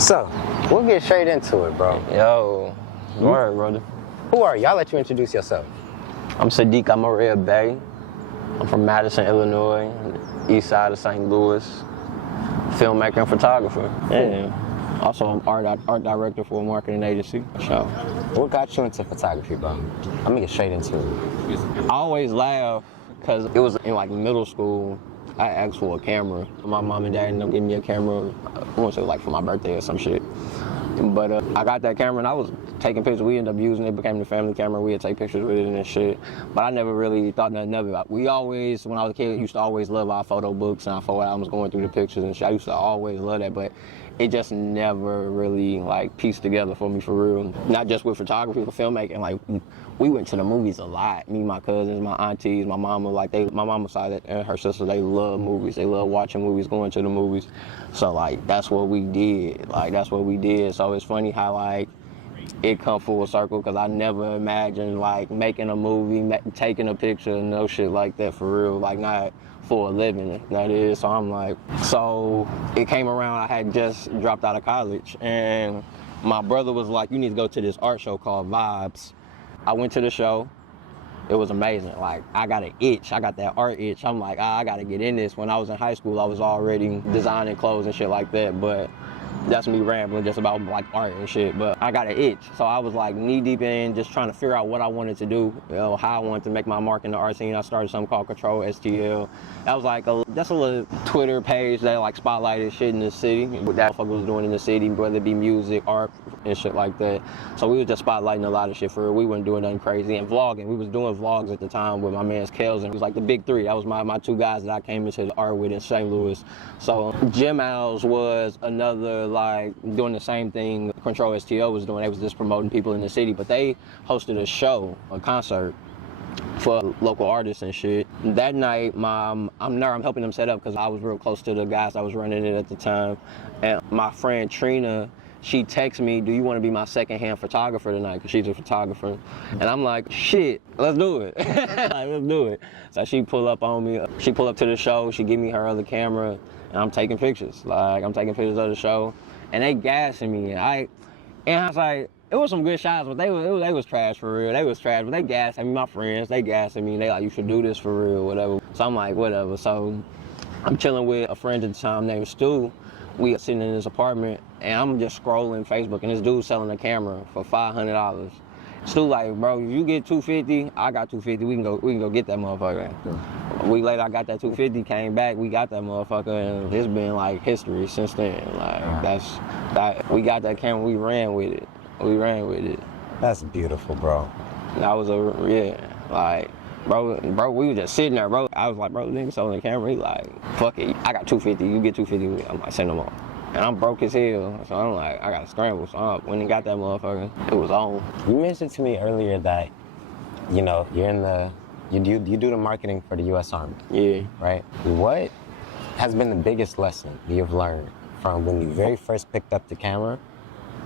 So, we'll get straight into it, bro. Yo, word, brother. Who are you? I'll let you introduce yourself. I'm Sadiq. I'm a Red Bay. I'm from Madison, Illinois, east side of St. Louis. Filmmaker and photographer. Yeah. Also, I'm art director for a marketing agency. So, What got you into photography, bro? I'm gonna get straight into it. I always laugh because it was in like middle school. I asked for a camera. My mom and dad ended up getting me a camera. I want to say like for my birthday or some shit. But I got that camera and I was taking pictures. We ended up using it. It became the family camera. We'd take pictures with it and shit. But I never really thought nothing of it. We always, when I was a kid, used to always love our photo books and our photo albums, going through the pictures and shit. I used to always love that, but it just never really like pieced together for me for real. Not just with photography, but filmmaking. Like we went to the movies a lot. Me, my cousins, my aunties, my mama. Like my mama's side and her sister, they love movies. They love watching movies, going to the movies. So like that's what we did. Like that's what we did. So it's funny how like it come full circle because I never imagined like making a movie, taking a picture, no shit like that for real. Like not for a living, that is. So I'm like, so it came around, I had just dropped out of college and my brother was like, you need to go to this art show called Vibes. I went to the show. It was amazing. Like I got an itch, I got that art itch. I'm like, I gotta get in this. When I was in high school, I was already designing clothes and shit like that, but that's me rambling just about like art and shit, but I got an itch. So I was like knee deep in just trying to figure out what I wanted to do, you know, how I wanted to make my mark in the art scene. I started something called Control STL. That was like just a little Twitter page that like spotlighted shit in the city, what that fucker was doing in the city, whether it be music, art, and shit like that. So we was just spotlighting a lot of shit for real. We weren't doing nothing crazy. And vlogging, we was doing vlogs at the time with my man's Kels, and it was like the big three. That was my two guys that I came into the art with in St. Louis. So Jim Al's was another like doing the same thing Control STO was doing. They was just promoting people in the city, but they hosted a show, a concert for local artists and shit. That night, I'm helping them set up because I was real close to the guys that was running it at the time. And my friend Trina, she texted me, do you want to be my secondhand photographer tonight? Because she's a photographer. And I'm like, shit, let's do it. Like, let's do it. So she pull up on me. She pull up to the show. She give me her other camera. And I'm taking pictures. Like, I'm taking pictures of the show. And they gassing me. And I was like, it was some good shots, but they was trash for real. They was trash, but they gassing me. My friends, they gassing me. They like, you should do this for real, whatever. So I'm like, whatever. So I'm chilling with a friend at the time named Stu. We sitting in his apartment, and I'm just scrolling Facebook, and this dude selling a camera for $500. Stu like, bro, if you get $250, I got $250. We can go get that motherfucker. A week later, I got that $250. Came back, we got that motherfucker, and it's been like history since then. Like we got that camera, we ran with it. We ran with it. That's beautiful, bro. That was like, bro, we was just sitting there, bro. I was like, bro, nigga selling the camera. He like, fuck it, I got $250. You get $250. I'm like, send them on. And I'm broke as hell, so I'm like, I gotta scramble. So I went and got that motherfucker. It was on. You mentioned to me earlier that, you know, you do the marketing for the U.S. Army. Yeah. Right? What has been the biggest lesson you've learned from when you very first picked up the camera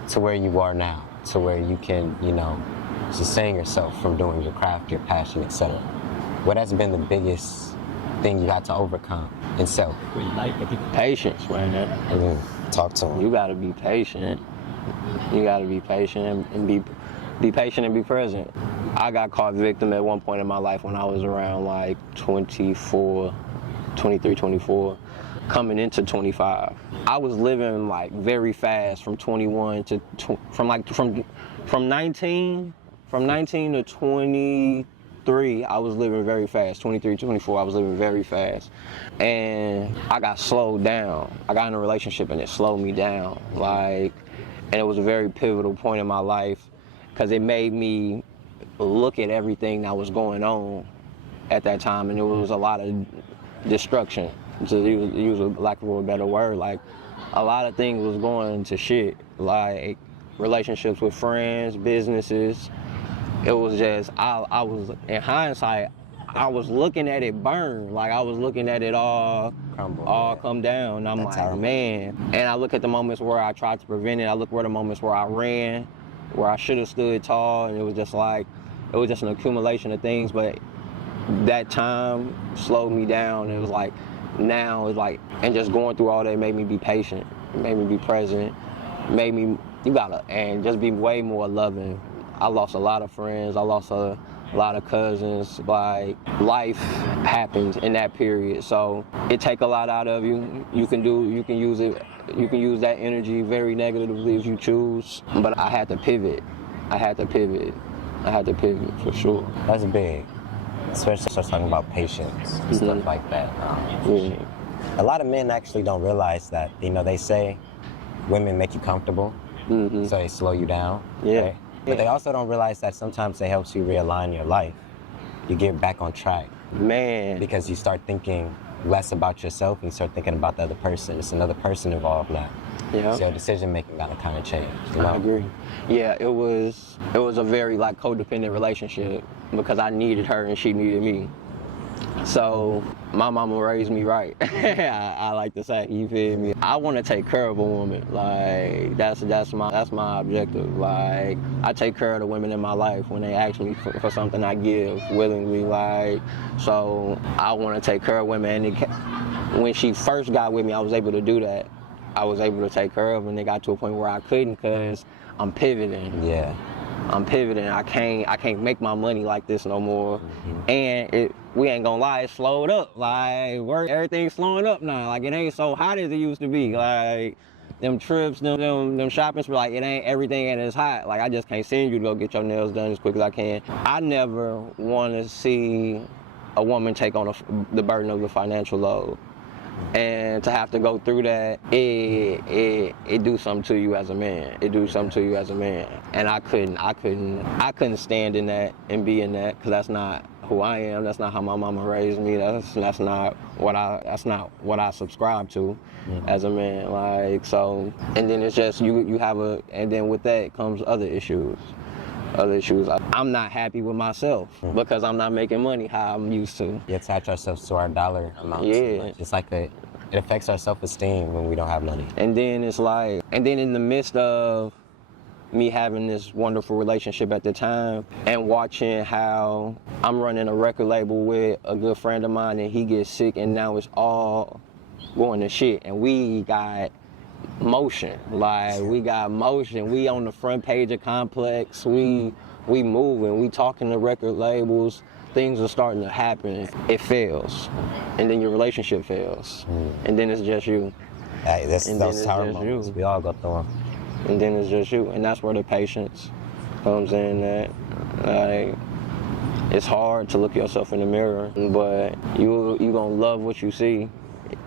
to where you are now, to where you can, you know, sustain yourself from doing your craft, your passion, etc.? What has been the biggest thing you had to overcome in self? Patience, man. Talk to him. You gotta be patient. You gotta be patient and be patient and be present. I got caught victim at one point in my life when I was around like 23, 24, coming into 25. I was living like very fast from 21 to from 19 to 23. I was living very fast. 23, 24, I was living very fast. And I got slowed down. I got in a relationship and it slowed me down. And it was a very pivotal point in my life because it made me look at everything that was going on at that time, and it was a lot of destruction, to use a lack of a better word. Like a lot of things was going to shit, like relationships with friends, businesses. It was just, I was, in hindsight, I was looking at it burn. Like I was looking at it all come down. And I'm like, terrible. Man. And I look at the moments where I tried to prevent it. I look where the moments where I ran, where I should have stood tall, and it was just an accumulation of things. But that time slowed me down. It was like, now it's like, and just going through all that made me be patient. It made me be present. made me, and just be way more loving. I lost a lot of friends. I lost a lot of cousins. Like, life happens in that period, so it take a lot out of you. You can use that energy very negatively if you choose. But I had to pivot. I had to pivot for sure. That's big, especially start talking about patience and stuff like that. A lot of men actually don't realize that. They say women make you comfortable, so they slow you down. Yeah. Right? But they also don't realize that sometimes it helps you realign your life. You get back on track. Man. Because you start thinking less about yourself and you start thinking about the other person. It's another person involved now. Yeah. So your decision making gotta kind of change. I agree. Yeah, it was a very like codependent relationship because I needed her and she needed me. So my mama raised me right. I like to say, you feel me? I want to take care of a woman. Like that's my objective. Like I take care of the women in my life when they ask me for something, I give willingly. Like so, I want to take care of women. And when she first got with me, I was able to do that. I was able to take care of, and it got to a point where I couldn't because I'm pivoting. Yeah. I'm pivoting. I can't make my money like this no more. And we ain't gonna lie, it slowed up. Like everything's slowing up now. Like it ain't so hot as it used to be. Like them trips, them shoppings, like it ain't everything ain't as hot. Like I just can't send you to go get your nails done as quick as I can. I never want to see a woman take on the burden of the financial load. And to have to go through that, it do something to you as a man. It do something to you as a man. And I couldn't stand in that and be in that because that's not who I am. That's not how my mama raised me. That's not what I subscribe to as a man. Like so, and then it's just you have and then with that comes other issues. I'm not happy with myself because I'm not making money how I'm used to. We attach ourselves to our dollar amount. Yeah. It's like it affects our self-esteem when we don't have money. And then it's like, and then in the midst of me having this wonderful relationship at the time and watching how I'm running a record label with a good friend of mine and he gets sick and now it's all going to shit and we got motion. Like we got motion. We on the front page of Complex. We moving. We talking to record labels. Things are starting to happen. It fails, and then your relationship fails, and then it's just you. Hey, that's those tower moments. We all go through them. And then it's just you, and that's where the patience comes in. That like it's hard to look yourself in the mirror, but you gonna love what you see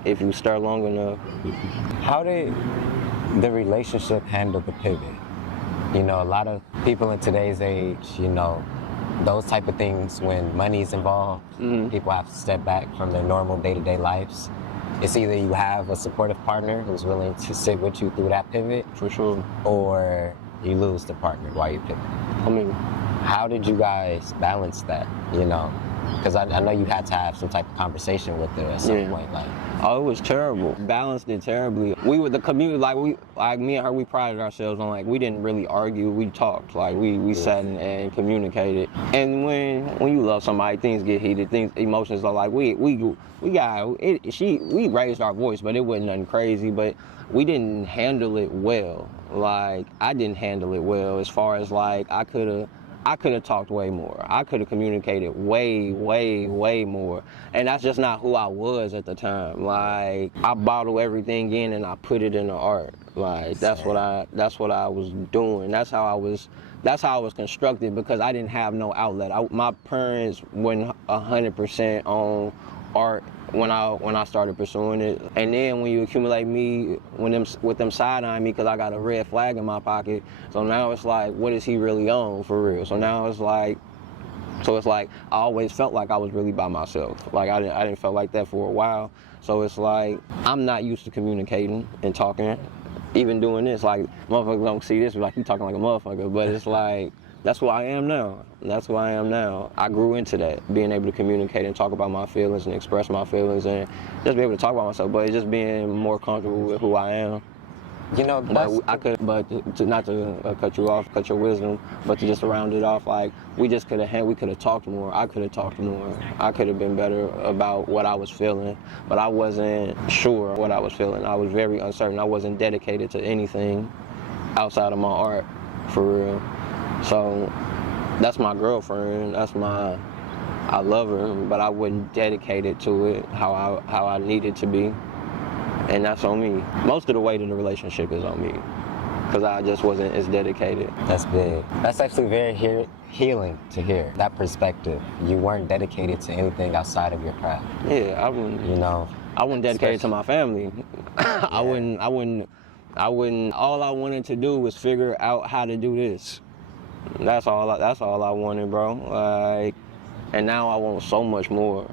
if you start long enough. How did the relationship handle the pivot? A lot of people in today's age, those type of things, when money's involved, people have to step back from their normal day-to-day lives. It's either you have a supportive partner who's willing to sit with you through that pivot, For sure. or you lose the partner while you pivot. I mean, how did you guys balance that, Because I know you had to have some type of conversation with her at some point. Oh, it was terrible. Balanced it terribly. We were the community, like me and her, we prided ourselves on we didn't really argue, we talked. We sat and communicated. And when you love somebody, things get heated, emotions are like, we raised our voice, but it wasn't nothing crazy, but we didn't handle it well. I didn't handle it well as far as I could have talked way more. I could have communicated way, way, way more. And that's just not who I was at the time. I bottle everything in and I put it in the art. That's what I was doing. That's how I was constructed because I didn't have no outlet. My parents weren't 100% on art when I started pursuing it. And then when you accumulate me with them side-eyeing me because I got a red flag in my pocket, so now it's what is he really on for real? So now it's I always felt like I was really by myself. I didn't feel like that for a while. So it's I'm not used to communicating and talking. Even doing this, motherfuckers don't see this, you talking like a motherfucker, but it's that's who I am now. That's who I am now. I grew into that, being able to communicate and talk about my feelings and express my feelings and just be able to talk about myself, but it's just being more comfortable with who I am. Not to cut your wisdom, but to just round it off, we could have talked more. I could have talked more. I could have been better about what I was feeling, but I wasn't sure what I was feeling. I was very uncertain. I wasn't dedicated to anything. outside of my art, for real. So that's my girlfriend. I love her, but I wouldn't dedicate it to it how I need it to be, and that's on me. Most of the weight in the relationship is on me, because I just wasn't as dedicated. That's big. That's actually very healing to hear, that perspective. You weren't dedicated to anything outside of your craft. Yeah, I wouldn't. You know, I wouldn't dedicate it to my family. I wouldn't. All I wanted to do was figure out how to do this. That's all I wanted, bro. Like, and now I want so much more.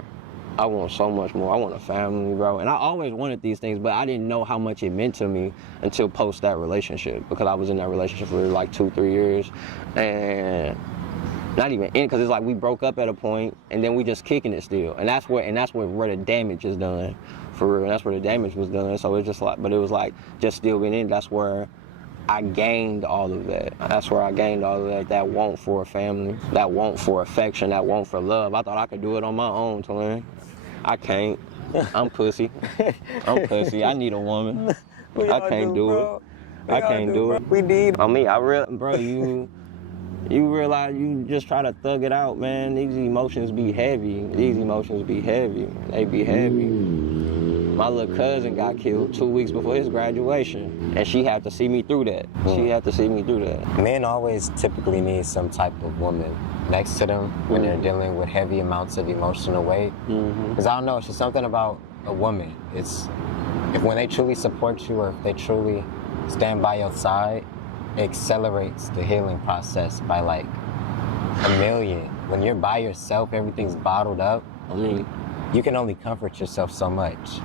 I want so much more. I want a family, bro. And I always wanted these things, but I didn't know how much it meant to me until post that relationship, because I was in that relationship for like 2-3 years, and not even in, because it's like we broke up at a point, and then we just kicking it still, and that's where the damage is done, for real. And that's where the damage was done. So it's just like, but it was like just still being in. That's where I gained all of that. That's where I gained all of that. That want for a family, that want for affection, that want for love. I thought I could do it on my own, twin. I can't. I'm pussy. I'm pussy. I need a woman. I can't do it. I can't do it. We need. On me, bro, you realize you just try to thug it out, man. These emotions be heavy. They be heavy. My little cousin got killed 2 weeks before his graduation, and she had to see me through that. Men always typically need some type of woman next to them when they're dealing with heavy amounts of emotional weight. Because I don't know, it's just something about a woman. It's when they truly support you, or if they truly stand by your side, it accelerates the healing process by like 1,000,000. When you're by yourself, everything's bottled up. You can only comfort yourself so much.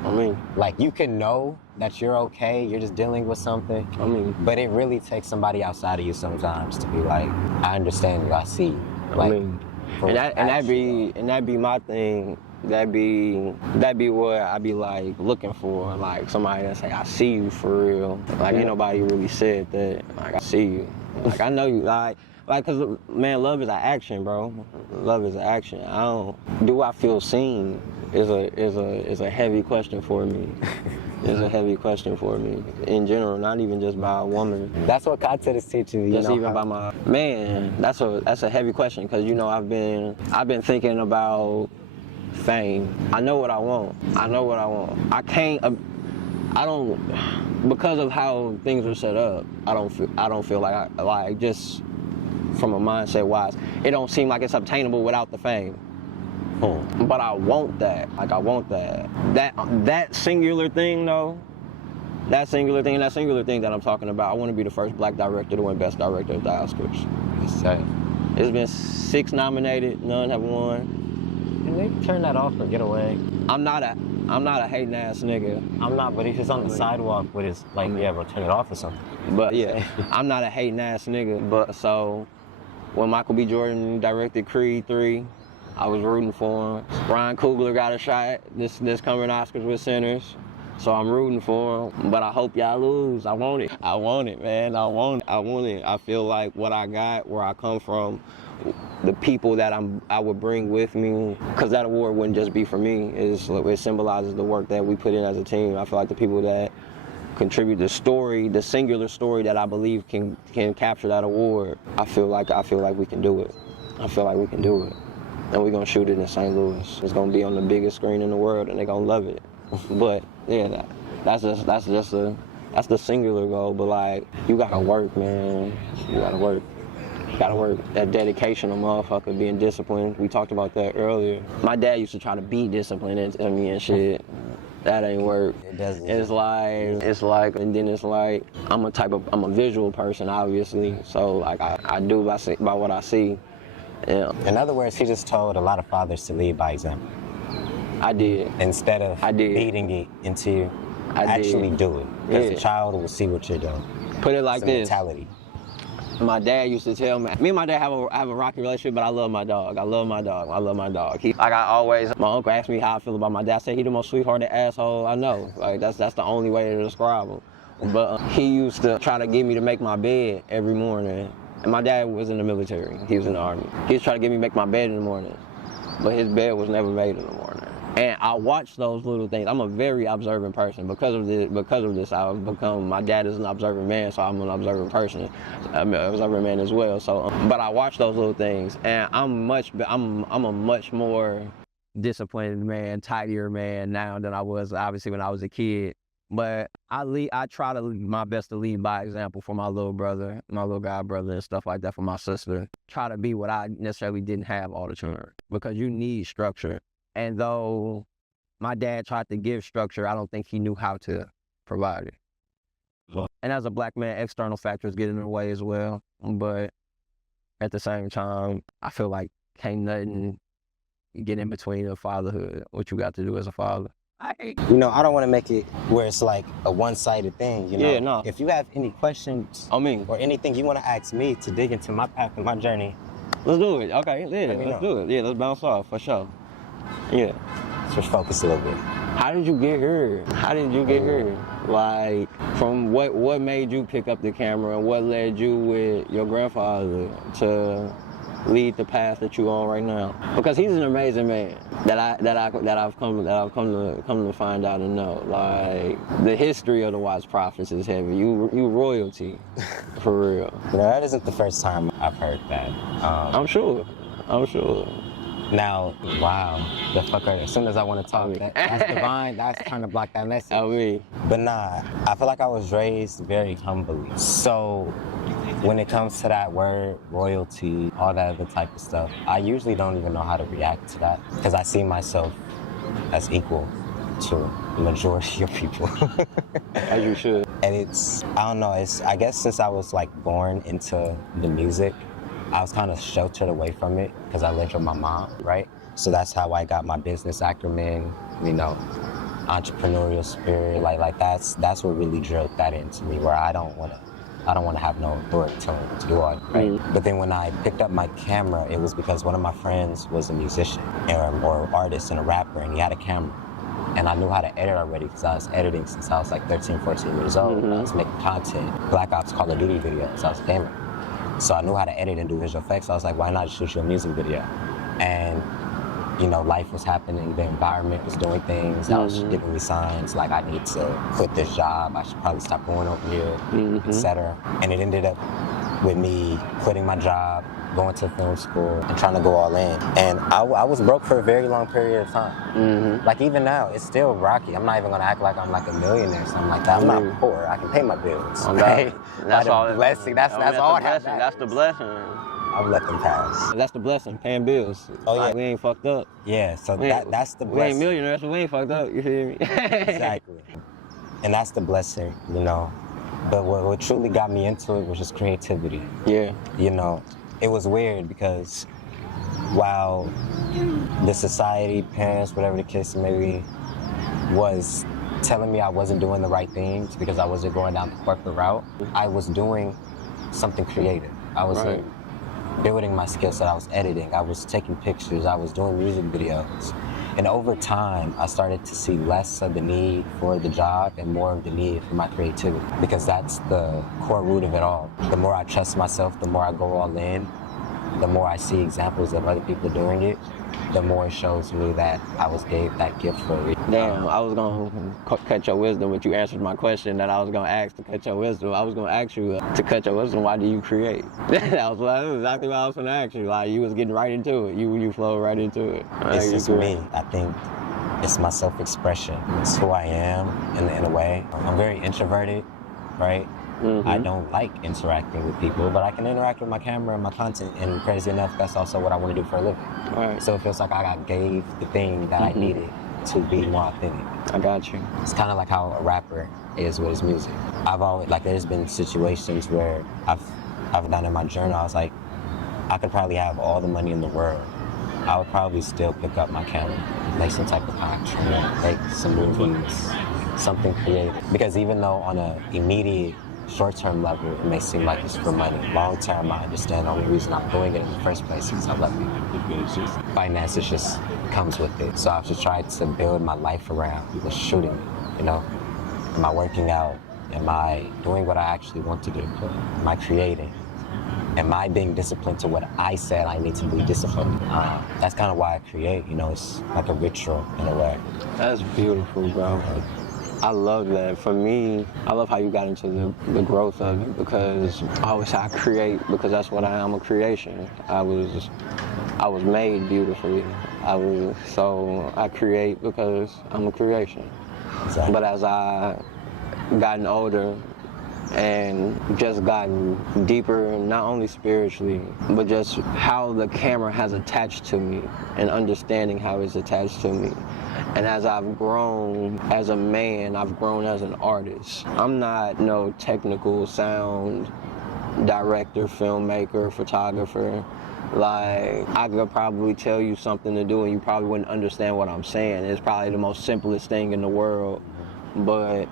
Like, you can know that you're okay, you're just dealing with something. But it really takes somebody outside of you sometimes to be like, I understand you, I see you. Like, that'd be my thing. That'd be what I be like looking for, like somebody that say, I see you for real. Like, ain't nobody really said that. Like, I see you. Like, I know you. Like, cause man, love is an action, bro. Love is an action. Do I feel seen? Is a heavy question for me. It's a heavy question for me in general, not even just by a woman. That's what content is teaching you. Just even by my man. That's a heavy question, because you know I've been thinking about fame. I know what I want. Because of how things are set up, I don't feel like just from a mindset wise, it don't seem like it's obtainable without the fame. But I want that. Like, I want that. That singular thing though, that singular thing that I'm talking about, I want to be the first black director to win Best Director at the Oscars. It's been 6 nominated, none have won. Can they turn that off or get away? I'm not a hating ass nigga. I'm not, but he's just on the sidewalk with his, like, yeah, bro, turn it off or something. But yeah, I'm not a hating ass nigga. But so, when Michael B. Jordan directed Creed 3, I was rooting for him. Ryan Coogler got a shot this coming Oscars with Sinners, so I'm rooting for him. But I hope y'all lose. I want it, man. I want it. I feel like what I got, where I come from, the people that I would bring with me, because that award wouldn't just be for me. It symbolizes the work that we put in as a team. I feel like the people that contribute the singular story that I believe can capture that award. I feel like we can do it. And we're gonna shoot it in St. Louis. It's gonna be on the biggest screen in the world, and they're gonna love it. But yeah, that's the singular goal. But like, you gotta work, man. You gotta work. That dedication of motherfucker, being disciplined. We talked about that earlier. My dad used to try to be disciplined into me and shit. That ain't work. It doesn't. It's like, and then it's like, I'm a visual person, obviously. So like, I do by what I see. Yeah. In other words, he just told a lot of fathers to lead by example. I did. Instead of beating it into you, actually do it. Because the child will see what you're doing. Put it like this. Mentality. My dad used to tell me, me and my dad have a rocky relationship, but I love my dog. My uncle asked me how I feel about my dad. I said he the most sweethearted asshole I know. Like, that's the only way to describe him. But he used to try to get me to make my bed every morning. And my dad was in the military. He was in the Army. He was trying to get me to make my bed in the morning. But his bed was never made in the morning. And I watch those little things. I'm a very observant person. Because of this, I've become, my dad is an observant man, so I'm an observant person. I'm an observant man as well. So, but I watch those little things, and I'm a much more disciplined man, tidier man now than I was obviously when I was a kid. But I try to my best to lead by example for my little brother, my little god brother, and stuff like that, for my sister. Try to be what I necessarily didn't have all the time, because you need structure. And though my dad tried to give structure, I don't think he knew how to provide it. And as a black man, external factors get in the way as well. But at the same time, I feel like can't nothing get in between of fatherhood, what you got to do as a father. You know, I don't want to make it where it's like a one-sided thing, you know? Yeah, no. If you have any questions or anything you want to ask me to dig into my path and my journey, let's do it. Okay, yeah, let's do it. Yeah, let's bounce off, for sure. Yeah. Switch focus a little bit. How did you get here? Like, from what made you pick up the camera, and what led you with your grandfather to lead the path that you're on right now? Because he's an amazing man that I've come to find out and know. Like, the history of the Wise Prophets is heavy. You royalty, for real. You know, that isn't the first time I've heard that. I'm sure. Now, wow, the fucker, as soon as I want to talk, that's divine, that's trying to block that message. But nah, I feel like I was raised very humbly. So when it comes to that word, royalty, all that other type of stuff, I usually don't even know how to react to that, because I see myself as equal to the majority of people. As you should. And I don't know, I guess since I was like born into the music, I was kind of sheltered away from it because I lived with my mom, right? So that's how I got my business acumen, you know, entrepreneurial spirit, like that's what really drilled that into me, where I don't want to have no authority telling me to do all, right? Mm-hmm. But then when I picked up my camera, it was because one of my friends was a musician or artist and a rapper, and he had a camera. And I knew how to edit already because I was editing since I was like 13, 14 years old. Mm-hmm. I was making content, Black Ops Call of Duty videos. I was a gamer. So I knew how to edit and do visual effects. I was like, why not shoot you a music video? And, you know, life was happening. The environment was doing things. That was giving me signs like I need to quit this job. I should probably stop going over here, etc. And it ended up with me quitting my job, going to film school, and trying to go all in. And I was broke for a very long period of time. Like even now, it's still rocky. I'm not even gonna act like I'm like a millionaire or something like that. I'm not poor. I can pay my bills. Okay? That's all the blessing. That's all I have. That's the blessing. I would let them pass. That's the blessing, paying bills. Oh yeah. Like, we ain't fucked up. Yeah, so that's the blessing. We ain't millionaires, so we ain't fucked up, you feel me? Exactly. And that's the blessing, you know. But what truly got me into it was just creativity. Yeah. You know, it was weird because while the society, parents, whatever the case may be, was telling me I wasn't doing the right things because I wasn't going down the corporate route, I was doing something creative. I was building my skill set. I was editing. I was taking pictures. I was doing music videos. And over time, I started to see less of the need for the job and more of the need for my creativity, because that's the core root of it all. The more I trust myself, the more I go all in, the more I see examples of other people doing it, the more it shows me that I was gave that gift for a reason. Damn, I was going to cut your wisdom, but you answered my question that I was going to ask to cut your wisdom. I was going to ask you to cut your wisdom, why do you create? That was exactly what I was going to ask you. Like, you was getting right into it. You flowed right into it. It's just me. I think it's my self-expression. It's who I am in a way. I'm very introverted, right? I don't like interacting with people, but I can interact with my camera and my content, and crazy enough, that's also what I want to do for a living. Right. So it feels like I gave the thing that I needed to be more authentic. I got you. It's kind of like how a rapper is with his music. I've always, like, there's been situations where I've done in my journal, I was like, I could probably have all the money in the world. I would probably still pick up my camera, make some type of content, make some movies, something creative. Because even though on an immediate short-term level, it may seem like it's for money. Long-term, I understand the only reason I'm doing it in the first place is I love it. Finances just comes with it. So I've just tried to build my life around the shooting, you know? Am I working out? Am I doing what I actually want to do? Am I creating? am I being disciplined to what I said I need to be disciplined? That's kind of why I create, you know, it's like a ritual in a way. That's beautiful, bro. I love that. For me, I love how you got into the growth of it, because I always say I create because that's what I am, a creation. I was made beautifully. So I create because I'm a creation. Exactly. But as I gotten older and just gotten deeper, not only spiritually, but just how the camera has attached to me and understanding how it's attached to me. And as I've grown as a man, I've grown as an artist. I'm not no technical sound director, filmmaker, photographer. Like, I could probably tell you something to do and you probably wouldn't understand what I'm saying. It's probably the most simplest thing in the world, but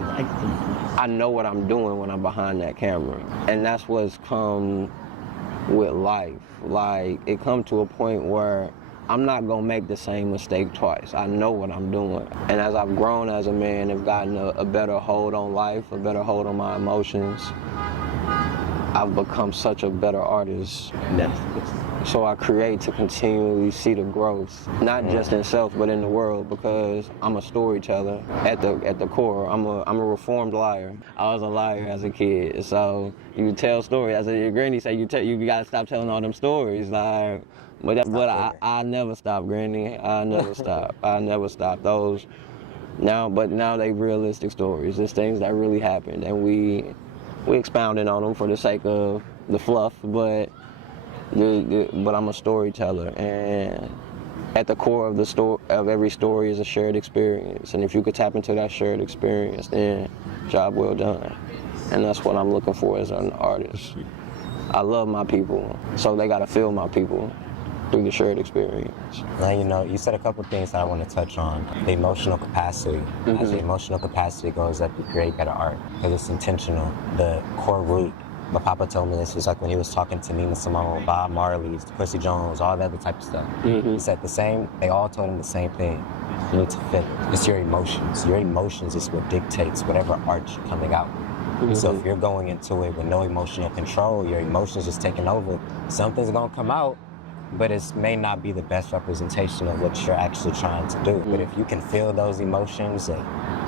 I know what I'm doing when I'm behind that camera. And that's what's come with life. Like, it come to a point where I'm not gonna make the same mistake twice. I know what I'm doing. And as I've grown as a man, I've gotten a better hold on life, a better hold on my emotions. I've become such a better artist. So I create to continually see the growth, not just in self, but in the world, because I'm a storyteller at the core. I'm a reformed liar. I was a liar as a kid, so you tell stories. As your granny say, you gotta stop telling all them stories. Like, but I never stop, granny. I never stop. I never stop those. But now they realistic stories. It's things that really happened, and we expounded on them for the sake of the fluff, but I'm a storyteller, and at the core of every story is a shared experience. And if you could tap into that shared experience, then job well done. And that's what I'm looking for as an artist. I love my people, so they gotta feel my people through the shared experience. Now, you know, you said a couple things that I want to touch on. The emotional capacity. As the emotional capacity goes up, you create better art because it's intentional. The core root. My papa told me this was like when he was talking to Nina Simone, Bob Marley's, Quincy Jones, all that other type of stuff. He said they all told him the same thing. You need to fit. It's your emotions. Your emotions is what dictates whatever art you're coming out. So if you're going into it with no emotional control, your emotions just taking over, something's gonna come out, but it may not be the best representation of what you're actually trying to do. But if you can feel those emotions and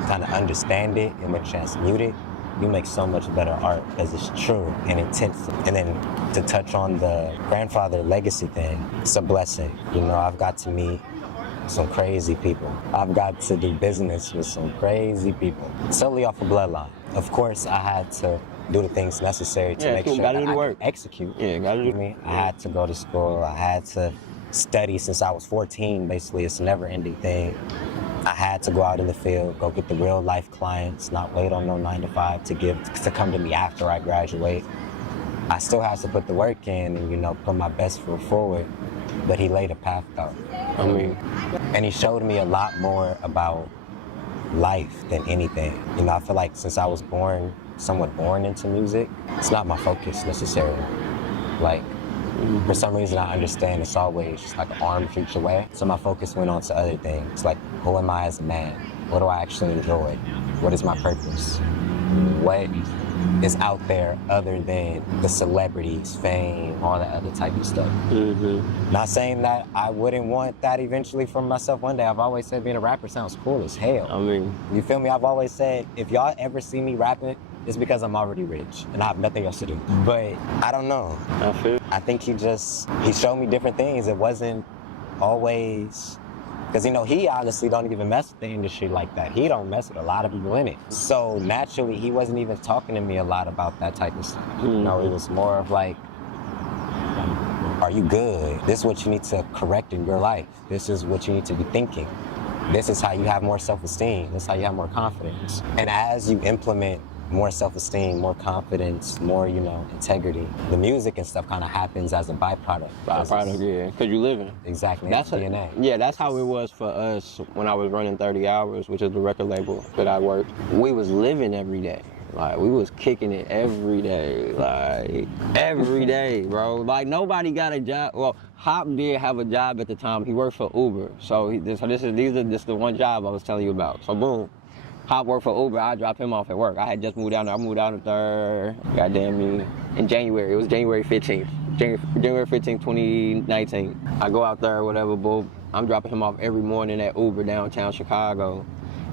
kind of understand it and then transmute it, you make so much better art because it's true and intense. And then to touch on the grandfather legacy thing, it's a blessing. You know, I've got to meet some crazy people. I've got to do business with some crazy people, solely off a bloodline. Of course, I had to do the things necessary to make sure that I could execute. Yeah, gotta do me. I had to go to school. I had to study since I was 14. Basically, it's a never-ending thing. I had to go out in the field, go get the real life clients, not wait on no 9 to 5 to come to me after I graduate. I still had to put the work in and, you know, put my best foot forward. But he laid a path though. And he showed me a lot more about life than anything. You know, I feel like since I was somewhat born into music, it's not my focus necessarily. Like, for some reason I understand it's always just like an arm's reach away. So my focus went on to other things, like who am I as a man? What do I actually enjoy? What is my purpose? What is out there other than the celebrities, fame, all that other type of stuff? Not saying that I wouldn't want that eventually for myself one day. I've always said being a rapper sounds cool as hell. I mean, you feel me? I've always said if y'all ever see me rapping, it's because I'm already rich and I have nothing else to do. But I don't know. I think he showed me different things. It wasn't always, because, you know, he honestly don't even mess with the industry like that. He don't mess with a lot of people in it. So naturally, he wasn't even talking to me a lot about that type of stuff. You know, it was more of like, are you good? This is what you need to correct in your life. This is what you need to be thinking. This is how you have more self-esteem. This is how you have more confidence. And as you implement more self-esteem, more confidence, more, you know, integrity, the music and stuff kind of happens as a byproduct. Yeah, because you living. Exactly. That's DNA. Yeah, that's how it was for us when I was running 30 Hours, which is the record label that I worked. We was living every day. Like, we was kicking it every day, like, every day, bro. Like, nobody got a job. Well, Hop did have a job at the time. He worked for Uber. So this is the one job I was telling you about. So boom. Hop work for Uber, I drop him off at work. I had just moved down there. I moved down the 3rd, goddamn me, in January. It was January 15th. January 15th, 2019. I go out there, whatever, boo. I'm dropping him off every morning at Uber downtown Chicago.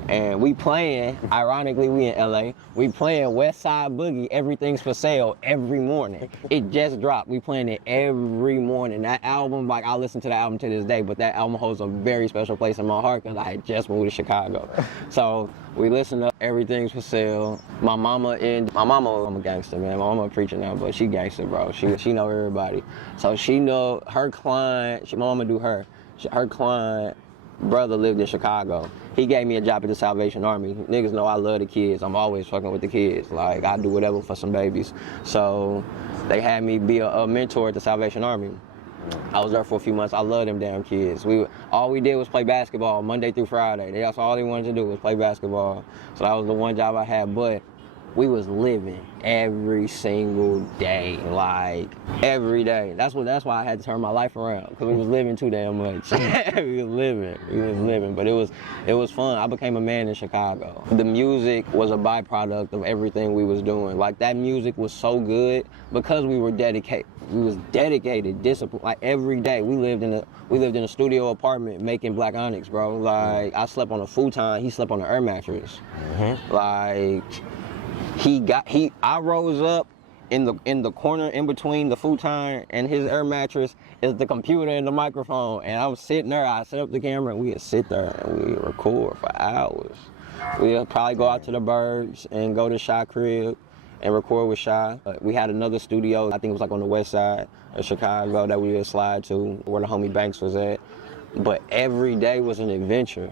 And we playing, ironically, we in LA, we playing West Side Boogie, Everything's for Sale, every morning. It just dropped. We playing it every morning. That album, like, I listen to that album to this day, but that album holds a very special place in my heart because I had just moved to Chicago. So we listen to Everything's for Sale. My mama, I'm a gangster, man. My mama a preacher now, but she gangster, bro. She know everybody. So she know her client, my mama do her. Her client, brother lived in Chicago. He gave me a job at the Salvation Army. Niggas know I love the kids. I'm always fucking with the kids. Like, I do whatever for some babies. So they had me be a mentor at the Salvation Army. I was there for a few months. I love them damn kids. All we did was play basketball Monday through Friday. That's all they wanted to do was play basketball. So that was the one job I had. But we was living every single day, like every day. That's why I had to turn my life around, because we was living too damn much. we was living, but it was fun. I became a man in Chicago. The music was a byproduct of everything we was doing. Like, that music was so good because we were dedicated. We was dedicated, disciplined. Like, every day we lived in a studio apartment making Black Onyx, bro. Like, I slept on a futon. He slept on an air mattress. Mm-hmm. Like, I rose up in the corner in between the futon and his air mattress is the computer and the microphone, and I'm sitting there. I set up the camera and we'd sit there and we'd record for hours. We'd probably go out to the Burbs and go to Shy crib and record with Shy. We had another studio, I think it was like on the west side of Chicago, that we would slide to, where the homie Banks was at. But every day was an adventure.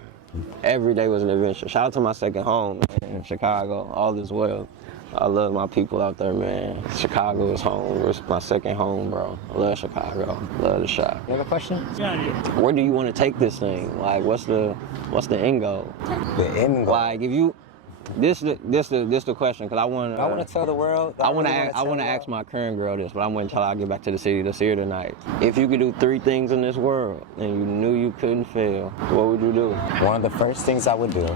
Every day was an adventure. Shout out to my second home in Chicago, all is well. I love my people out there, man. Chicago is home. It's my second home, bro. I love Chicago. Love the shot. You have a question? Yeah. Where do you want to take this thing? Like, what's the end goal? The end goal. Like, if you, this the question, because I want to tell the world. I want to ask my current girl this, but I'm waiting until I get back to the city to see her tonight. If you could do 3 things in this world and you knew you couldn't fail, what would you do? One of the first things I would do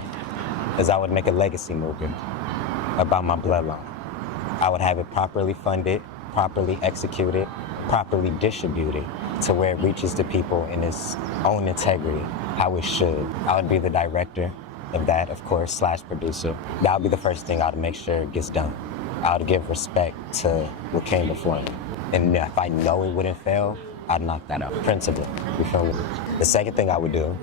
is I would make a legacy movie about my bloodline. I would have it properly funded, properly executed, properly distributed to where it reaches the people in its own integrity, how it should. I would be the director of that, of course, / producer. That would be the first thing I would make sure it gets done. I would give respect to what came before me. And if I know it wouldn't fail, I'd knock that out. Principle, you feel me? The second thing I would do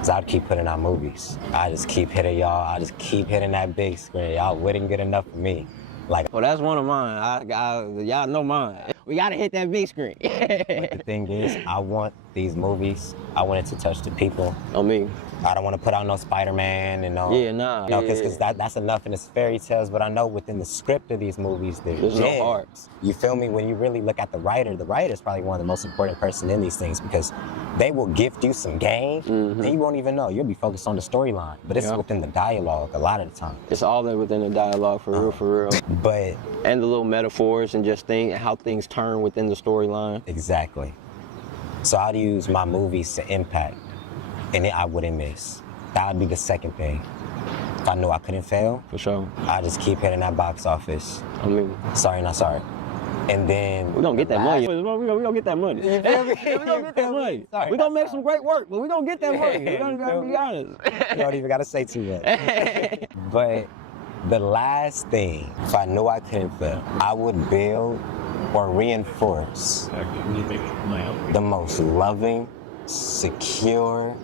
is I'd keep putting out movies. I just keep hitting y'all. I just keep hitting that big screen. Y'all wouldn't get enough of me. Like, well, that's one of mine. Y'all know mine. We gotta hit that big screen. But the thing is, I want these movies, I want it to touch the people. On me. I don't want to put out no Spider-Man and no. Yeah, nah. No, because that's enough in its fairy tales. But I know within the script of these movies, there's no heart. You feel me? When you really look at the writer is probably one of the most important person in these things, because they will gift you some game, and you won't even know. You'll be focused on the storyline, but it's within the dialogue a lot of the time. It's all there within the dialogue, for real. But and the little metaphors and just how things turn within the storyline. Exactly. So I'd use my movies to impact, and I wouldn't miss. That would be the second thing. If I knew I couldn't fail, for sure, I just keep hitting that box office. I mean, sorry, not sorry. And then we're gonna get that money. We're gonna get that money. We're gonna get that money. Sorry, we're gonna make some great work, but we're gonna get that money. We're gonna be honest. You don't even gotta say too much. But the last thing, if I knew I couldn't fail, I would build or reinforce the most loving, secure,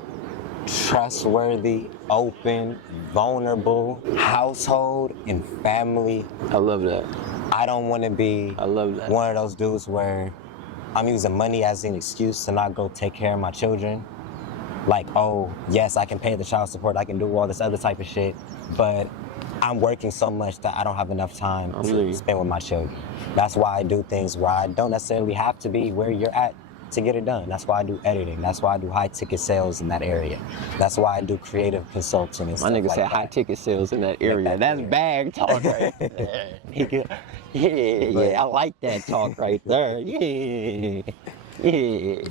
trustworthy, open, vulnerable household and family. I love that. I don't want to be one of those dudes where I'm using money as an excuse to not go take care of my children. Like, oh, yes, I can pay the child support, I can do all this other type of shit, but I'm working so much that I don't have enough time to spend with my children. That's why I do things where I don't necessarily have to be where you're at to get it done. That's why I do editing. That's why I do high ticket sales in that area. That's why I do creative consulting and stuff. My nigga like said that. High ticket sales in that area. That's bag talk right there. Yeah, I like that talk right there. Yeah.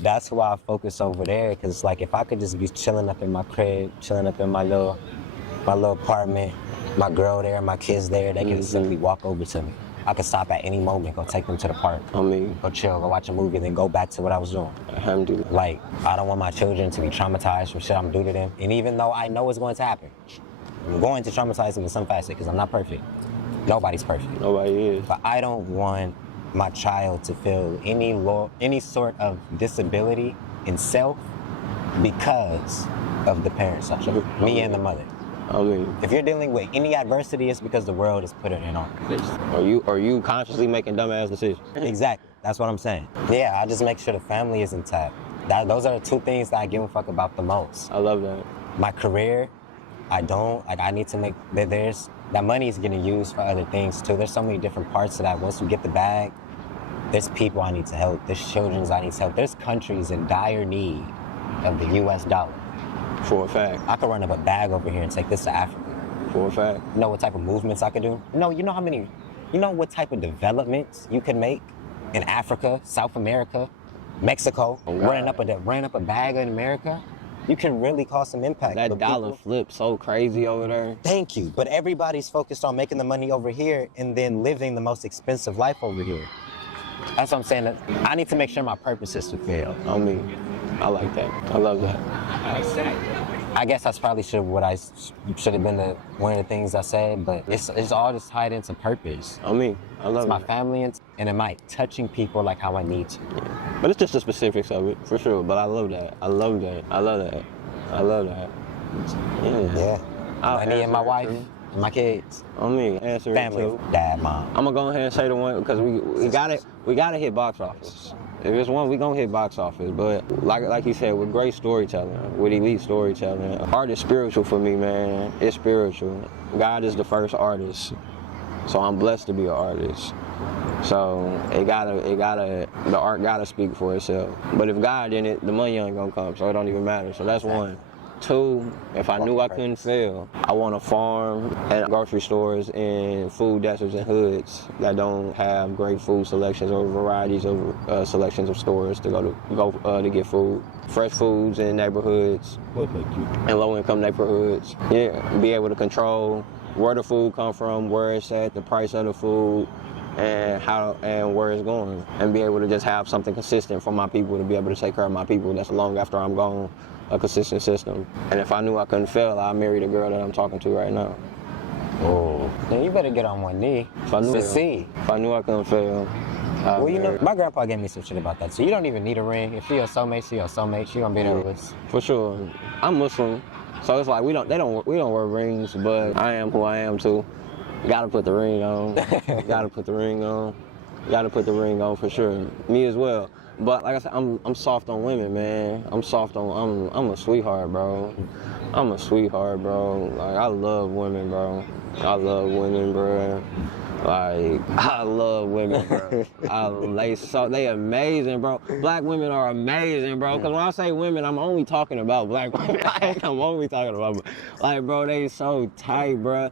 That's why I focus over there, because like if I could just be chilling up in my crib, chilling up in my little my little apartment, my girl there, my kids there, they can simply walk over to me. I can stop at any moment, go take them to the park. I mean, Go chill, go watch a movie, then go back to what I was doing. alhamdulillah. Like, I don't want my children to be traumatized from shit I'm doing to them. And even though I know it's going to happen, I'm going to traumatize them in some facet because I'm not perfect. Nobody's perfect. Nobody is. But I don't want my child to feel any sort of disability in self because of the parents, me and the mother. I mean, If you're dealing with any adversity, it's because the world is putting it on. are you consciously making dumbass decisions? Exactly. That's what I'm saying. Yeah, I just make sure the family is intact. Those are the two things that I give a fuck about the most. I love that. My career, I don't. Like, I need to make, that money is getting used for other things too. There's so many different parts to that. Once you get the bag, there's people I need to help. There's children I need to help. There's countries in dire need of the US dollar. For a fact. I could run up a bag over here and take this to Africa. For a fact. You know what type of movements I could do? No, you know what type of developments you can make in Africa, South America, Mexico, running up a bag in America? You can really cause some impact. That But dollar people- flips so crazy over there. Thank you. But everybody's focused on making the money over here and then living the most expensive life over here. That's what I'm saying. I need to make sure my purpose is fulfilled. I mean, I like that. I love that. I guess that's probably should have been one of the things I said, but it's all just tied into purpose. I mean, I love It's my it. family and am I touching people like how I need to? But it's just the specifics of it, for sure. But I love that. I love that. I love that. I love that. Yeah. Yeah. I'll Me and my answer it wife too. and my kids. I mean, answer Family, it too. dad, mom. I'm gonna go ahead and say the one because we gotta hit box office. If it's one, we gonna hit box office. But like you said, with great storytelling, with elite storytelling, art is spiritual for me, man. It's spiritual. God is the first artist, so I'm blessed to be an artist. So the art gotta speak for itself. But if God in it, the money ain't gonna come, so it don't even matter. So that's one. Two, if I knew I couldn't fail, I want a farm and grocery stores and food deserts and hoods that don't have great food selections or varieties of selections of stores to go to get food. Fresh foods in neighborhoods and low-income neighborhoods. Yeah, be able to control where the food come from, where it's at, the price of the food, and how and where it's going, and be able to just have something consistent for my people to be able to take care of my people that's long after I'm gone. A consistent system. And if I knew I couldn't fail, I'd marry the girl that I'm talking to right now. Oh, then you better get on one knee If I knew to see. If I knew I couldn't fail, I'd Well, you know, marry. my grandpa gave me some shit about that. So you don't even need a ring. If she your soulmate, she your soulmate. She gonna be there with us. For sure. I'm Muslim, so it's like we don't wear rings, but I am who I am too. Gotta put the ring on. Gotta put the ring on. Gotta put the ring on for sure. Me as well. But like I said, I'm soft on women, man. I'm a sweetheart, bro. I'm a sweetheart, bro. Like, I love women, bro. I love women, bro. Like, I love women, bro. They amazing, bro. Black women are amazing, bro. Cause when I say women, I'm only talking about black women. I'm only talking about, like, bro, they so tight, bro.